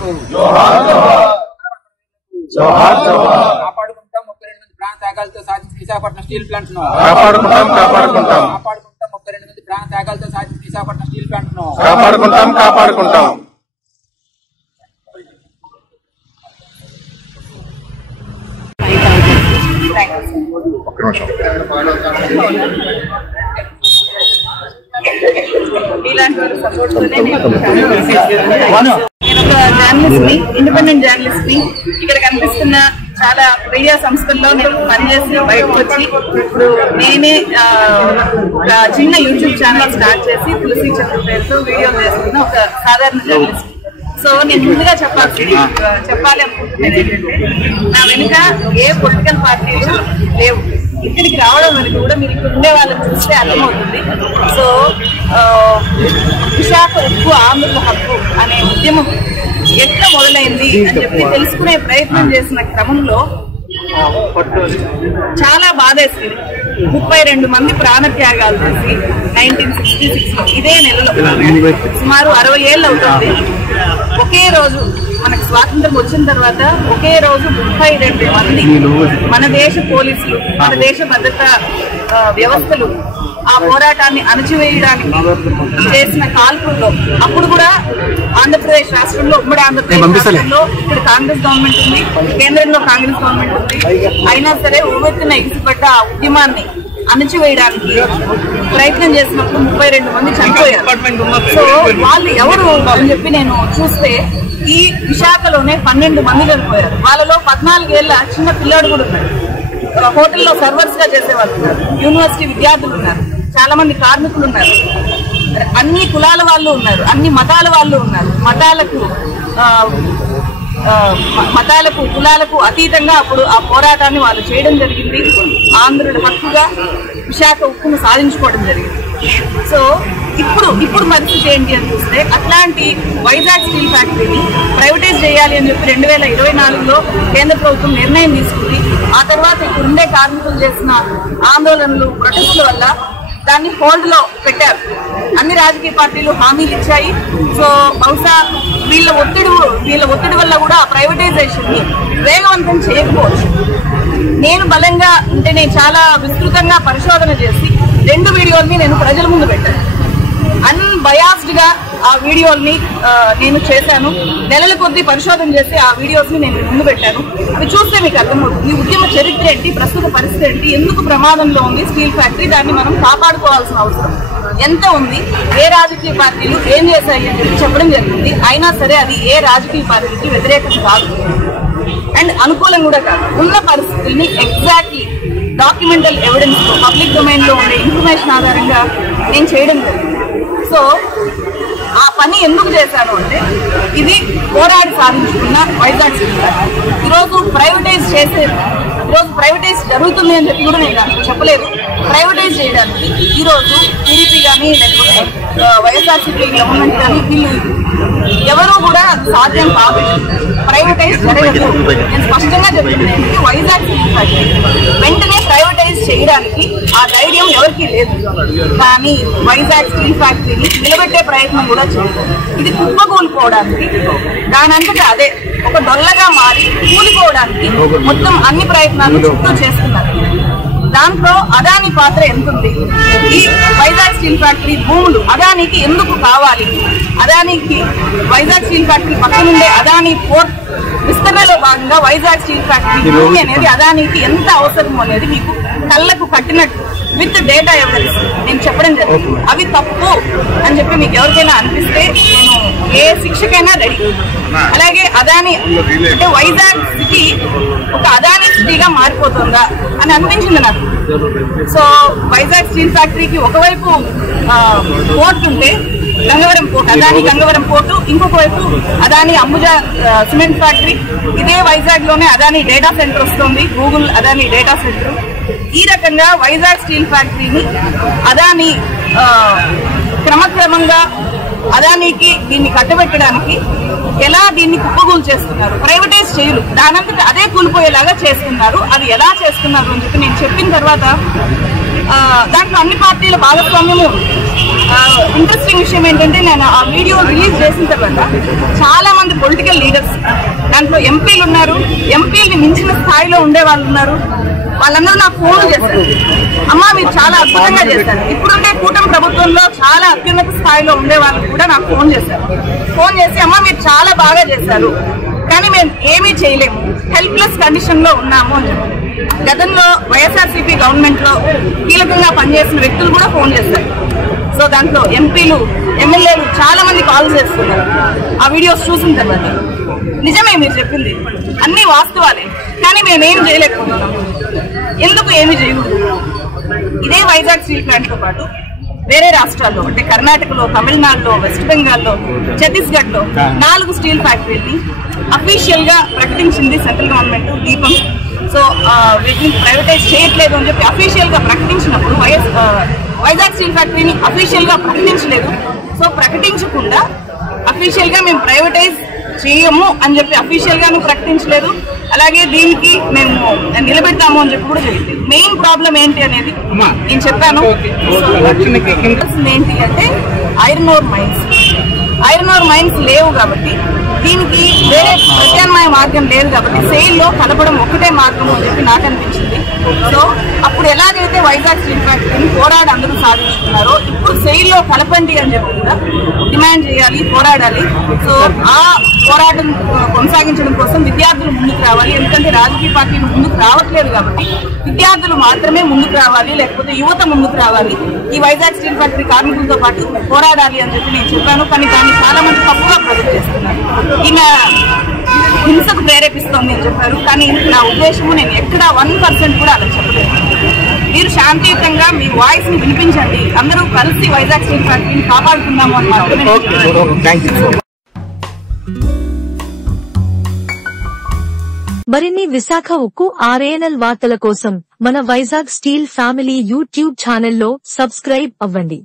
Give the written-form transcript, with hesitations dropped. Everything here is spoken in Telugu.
అమరవీరులకు కాపాడుకుంటాం 32 మంది ప్రాణ త్యాగాలతో సాధించిన విశాఖపట్నం స్టీల్ ప్లాంట్ ను కాపాడుకుంటాం 32 మంది ప్రాణ త్యాగాలతో సాధించిన విశాఖపట్నం స్టీల్ ప్లాంట్ ను కాపాడుకుంటాం. నేను ఒక జర్నలిస్ట్ ని, ఇండిపెండెంట్ జర్నలిస్ట్ ని. ఇక్కడ కనిపిస్తున్న చాలా మీడియా సంస్థల్లో నేను పనిచేసి బయటకు వచ్చి ఇప్పుడు నేనే ఒక చిన్న యూట్యూబ్ ఛానల్ స్టార్ట్ చేసి తులసి చక్ర పేరుతో వీడియోలు చేస్తున్న ఒక సాధారణ జర్నలిస్ట్. సో నేను ముందుగా చెప్పాలి అనుకుంటున్నాను ఏంటంటే, నా వెనుక ఏ పొలిటికల్ పార్టీలు లేవు. ఇక్కడికి రావడం వరకు కూడా మీరు ఇక్కడ ఉండే వాళ్ళని చూస్తే అర్థమవుతుంది. సో విశాఖ ఉక్కు ఆంధ్రుల హక్కు అనే ఉద్యమం ఎట్లా మొదలైంది అని చెప్పి తెలుసుకునే ప్రయత్నం చేసిన క్రమంలో చాలా బాధేస్తుంది. 32 మంది ప్రాణత్యాగాలు చేసి 1966 ఇదే నెలలో సుమారు 60 ఏళ్ళు అవుతుంది. ఒకే రోజు మనకు స్వాతంత్రం వచ్చిన తర్వాత ఒకే రోజు 32 మంది మన దేశ పోలీసులు, మన దేశ భద్రతా వ్యవస్థలు ఆ పోరాటాన్ని అణచివేయడానికి చేసిన కాల్పుల్లో, అప్పుడు కూడా ఆంధ్రప్రదేశ్ రాష్ట్రంలో, ఉమ్మడి ఆంధ్రప్రదేశ్ రాష్ట్రంలో ఇప్పుడు కాంగ్రెస్ గవర్నమెంట్ ఉంది, కేంద్రంలో కాంగ్రెస్ గవర్నమెంట్ ఉంది. అయినా సరే ఉవ్వెత్తున ఎగిసిపడ్డ ఆ ఉద్యమాన్ని అణచివేయడానికి ప్రయత్నం చేసినప్పుడు 32 మంది చనిపోయారు. సో వాళ్ళు ఎవరు అని చెప్పి నేను చూస్తే ఈ విశాఖలోనే 12 మంది చనిపోయారు. వాళ్ళలో 14 ఏళ్ల చిన్న పిల్లాడు కూడా ఉన్నారు. హోటల్లో సర్వర్స్ గా చేసేవాళ్ళు ఉన్నారు, యూనివర్సిటీ విద్యార్థులు ఉన్నారు, చాలా మంది కార్మికులు ఉన్నారు, అన్ని కులాల వాళ్ళు ఉన్నారు, అన్ని మతాల వాళ్ళు ఉన్నారు. మతాలకు కులాలకు అతీతంగా అప్పుడు ఆ పోరాటాన్ని వాళ్ళు చేయడం జరిగింది. ఆంధ్రుల హక్కుగా విశాఖ ఉక్కును సాధించుకోవడం జరిగింది. సో ఇప్పుడు పరిస్థితి ఏంటి అని చూస్తే, అట్లాంటి వైజాగ్ స్టీల్ ఫ్యాక్టరీని ప్రైవేటైజ్ చేయాలి అని చెప్పి 2024లో కేంద్ర ప్రభుత్వం నిర్ణయం తీసుకుంది. ఆ తర్వాత ఇక్కడ ఉండే కార్మికులు చేసిన ఆందోళనలు, ప్రొటెస్టుల వల్ల దాన్ని హోల్డ్ లో పెట్టారు. అన్ని రాజకీయ పార్టీలు హామీలు ఇచ్చాయి. సో బహుశా వీళ్ళ ఒత్తిడి వల్ల కూడా ప్రైవేటైజేషన్ ని వేగవంతం చేయకపోవచ్చు. నేను బలంగా అంటే నేను చాలా విస్తృతంగా పరిశోధన చేసి 2 వీడియోల్ని నేను ప్రజల ముందు పెట్టాను. అన్బయాస్డ్ గా ఆ వీడియోల్ని నేను చేశాను. నెలల కొద్దీ పరిశోధన చేసి ఆ వీడియోస్ ని నేను ముందు పెట్టాను. అవి చూస్తే మీకు అర్థమవుతుంది ఉద్యమ చరిత్ర ఏంటి, ప్రస్తుత పరిస్థితి ఏంటి, ఎందుకు ప్రమాదంలో ఉంది స్టీల్ ఫ్యాక్టరీ, దాన్ని మనం కాపాడుకోవాల్సిన అవసరం ఎంత ఉంది, ఏ రాజకీయ పార్టీలు ఏం చేశాయి అని చెప్పడం జరిగింది. అయినా సరే అది ఏ రాజకీయ పార్టీకి వ్యతిరేకత కాదు అండ్ అనుకూలం కూడా కాదు. ఉన్న పరిస్థితుల్ని ఎగ్జాక్ట్లీ డాక్యుమెంటల్ ఎవిడెన్స్ తో, పబ్లిక్ డొమైన్ లో ఉండే ఇన్ఫర్మేషన్ ఆధారంగా నేను చేయడం జరిగింది. సో ఆ పని ఎందుకు చేశాను అంటే, ఇది పోరాడి సాధించుకున్న వైజాగ్ స్టీల్ ఫ్యాక్టరీ ఈరోజు ప్రైవేటైజ్ జరుగుతుంది అని చెప్పి కూడా నేను చెప్పలేదు. ప్రైవేటైజ్ చేయడానికి ఈరోజు టీడీపీ కానీ లేకపోతే వైఎస్ఆర్సీపీ గవర్నమెంట్ కానీ వీళ్ళు ఎవరు కూడా సాధ్యం కాదు. ప్రైవేటైజ్ జరగదు. నేను స్పష్టంగా చెప్తున్నాను, వైజాగ్ స్టీల్ ఫ్యాక్టరీ వెంటనే ప్రైవేటైజ్ చేయడానికి ఆ ధైర్యం ఎవరికీ లేదు. కానీ వైజాగ్ స్టీల్ ఫ్యాక్టరీని నిలబెట్టే ప్రయత్నం కూడా చేయదు. ఇది కుప్పకూలిపోవడానికి, దానంతటా అదే ఒక డొల్లగా మారి కూలిపోవడానికి మొత్తం అన్ని ప్రయత్నాలు చుట్టూ చేస్తున్నారు. దాంట్లో అదానీ పాత్ర ఎంతుంది? ఈ వైజాగ్ స్టీల్ ఫ్యాక్టరీ భూములు అదానికి ఎందుకు కావాలి? అదానికి వైజాగ్ స్టీల్ ఫ్యాక్టరీ పక్కనుండే అదానీ పోర్ట్ విస్తరణలో భాగంగా వైజాగ్ స్టీల్ ఫ్యాక్టరీ భూమి అనేది అదానికి ఎంత అవసరం అనేది మీకు కళ్ళకు కట్టినట్టు విత్ డేటా ఎవిడెన్స్ నేను చెప్పడం జరిగింది. అవి తప్పు అని చెప్పి మీకు ఎవరికైనా అనిపిస్తే నేను ఏ శిక్షకైనా రెడీ. అలాగే అదానీ అంటే వైజాగ్ సిటీ ఒక అదానీ సిటీగా మారిపోతుందా అని అనిపించింది నాకు. సో వైజాగ్ స్టీల్ ఫ్యాక్టరీకి ఒకవైపు పోర్ట్ ఉంటే గంగవరం పోర్ట్, అదానీ గంగవరం పోర్టు, ఇంకొక వైపు అదానీ అంబుజా సిమెంట్ ఫ్యాక్టరీ, ఇదే వైజాగ్ లోనే అదానీ డేటా సెంటర్ వస్తుంది, గూగుల్ అదానీ డేటా సెంటర్. ఈ రకంగా వైజాగ్ స్టీల్ ఫ్యాక్టరీని అదానీ క్రమక్రమంగా అదానీకి దీన్ని కట్టబెట్టడానికి ఎలా దీన్ని కుప్పగూలు చేస్తున్నారు, ప్రైవేటైజ్ చేయలు, దానంతట అదే కూలిపోయేలాగా చేస్తున్నారు. అది ఎలా చేస్తున్నారు అని చెప్పి నేను చెప్పిన తర్వాత దాంట్లో అన్ని పార్టీల భాగస్వామ్యము ఉంది. ఇంట్రెస్టింగ్ విషయం ఏంటంటే నేను ఆ వీడియో రిలీజ్ చేసిన తర్వాత చాలా మంది పొలిటికల్ లీడర్స్, దాంట్లో ఎంపీలు ఉన్నారు, ఎంపీని మించిన స్థాయిలో ఉండే వాళ్ళు ఉన్నారు, వాళ్ళందరూ నాకు ఫోన్ చేశారు. అమ్మ మీరు చాలా అద్భుతంగా చేశారు. ఇప్పుడుండే కూటమి ప్రభుత్వంలో చాలా అత్యున్నత స్థాయిలో ఉండే వాళ్ళు కూడా నాకు ఫోన్ చేశారు. ఫోన్ చేసి అమ్మ మీరు చాలా బాగా చేశారు, కానీ మేము ఏమీ చేయలేము, హెల్ప్లెస్ కండిషన్ లో ఉన్నాము అని చెప్పి. గతంలో వైఎస్ఆర్సీపీ గవర్నమెంట్ లో కీలకంగా పనిచేసిన వ్యక్తులు కూడా ఫోన్ చేశారు. సో దాంట్లో ఎంపీలు, ఎమ్మెల్యేలు చాలా మంది కాల్ చేస్తున్నారు. ఆ వీడియోస్ చూసిన తర్వాత నిజమే మీరు చెప్పింది, అన్ని వాస్తవాలే, కానీ మేమేం చేయలేకపోతున్నాం. ఎందుకు ఏమి చేయకూడదు? ఇదే వైజాగ్ స్టీల్ ప్లాంట్ తో పాటు వేరే రాష్ట్రాల్లో అంటే కర్ణాటకలో, తమిళనాడులో, వెస్ట్ బెంగాల్లో, ఛత్తీస్గఢ్ లో 4 స్టీల్ ఫ్యాక్టరీని అఫీషియల్ గా ప్రకటించింది సెంట్రల్ గవర్నమెంట్. దీపం సో వీటిని ప్రైవేటైజ్ చేయట్లేదు అని చెప్పి అఫీషియల్ గా ప్రకటించినప్పుడు వైజాగ్ స్టీల్ ఫ్యాక్టరీని అఫీషియల్ గా ప్రకటించలేదు. సో ప్రకటించకుండా అఫీషియల్ గా మేము ప్రైవేటైజ్ చేయము అని చెప్పి అఫీషియల్ గాను ప్రకటించలేదు. అలాగే దీనికి మేము నిలబెడతాము అని చెప్పి కూడా జరిగింది. మెయిన్ ప్రాబ్లం ఏంటి అనేది నేను చెప్పాను. ఏంటి అంటే ఐరన్ ఓర్ మైన్స్ లేవు కాబట్టి, దీనికి వేరే ప్రత్యామ్నాయ మార్గం లేదు కాబట్టి సెయిల్ లో కలపడం ఒక్కటే మార్గం అని చెప్పి నాకు అనిపించింది. సో అప్పుడు ఎలాగైతే వైజాగ్ స్టీల్ ఫ్యాక్టరీని పోరాడి అందరూ సాధించుకున్నారో, ఇప్పుడు సెయిల్ లో కలపండి అని చెప్పి కూడా డిమాండ్ చేయాలి, పోరాడాలి. సో ఆ పోరాటం కొనసాగించడం కోసం విద్యార్థులు ముందుకు రావాలి. ఎందుకంటే రాజకీయ పార్టీలు ముందుకు రావట్లేదు కాబట్టి విద్యార్థులు మాత్రమే ముందుకు రావాలి, లేకపోతే యువత ముందుకు రావాలి. ఈ వైజాగ్ స్టీల్ ఫ్యాక్టరీ కార్మికులతో పాటు పోరాడాలి అని చెప్పి నేను చెప్పాను. కానీ దాన్ని చాలా మంది తప్పుగా ప్రొజెక్ట్ చేస్తున్నారు. ఈయన హింసకు ప్రేరేపిస్తోంది అని చెప్పారు. కానీ నా ఉద్దేశము నేను ఎక్కడ 1% కూడా అలా చెప్పలేదు. మీరు శాంతియుతంగా మీ వాయిస్ ని వినిపించండి, అందరూ కలిసి వైజాగ్ స్టీల్ ఫ్యాక్టరీని కాపాడుకుందాము అని మాత్రమే. మరిన్ని విశాఖ ఉక్కు RNL వార్తల కోసం మన వైజాగ్ స్టీల్ ఫ్యామిలీ యూట్యూబ్ ఛానల్లో సబ్స్క్రైబ్ అవ్వండి.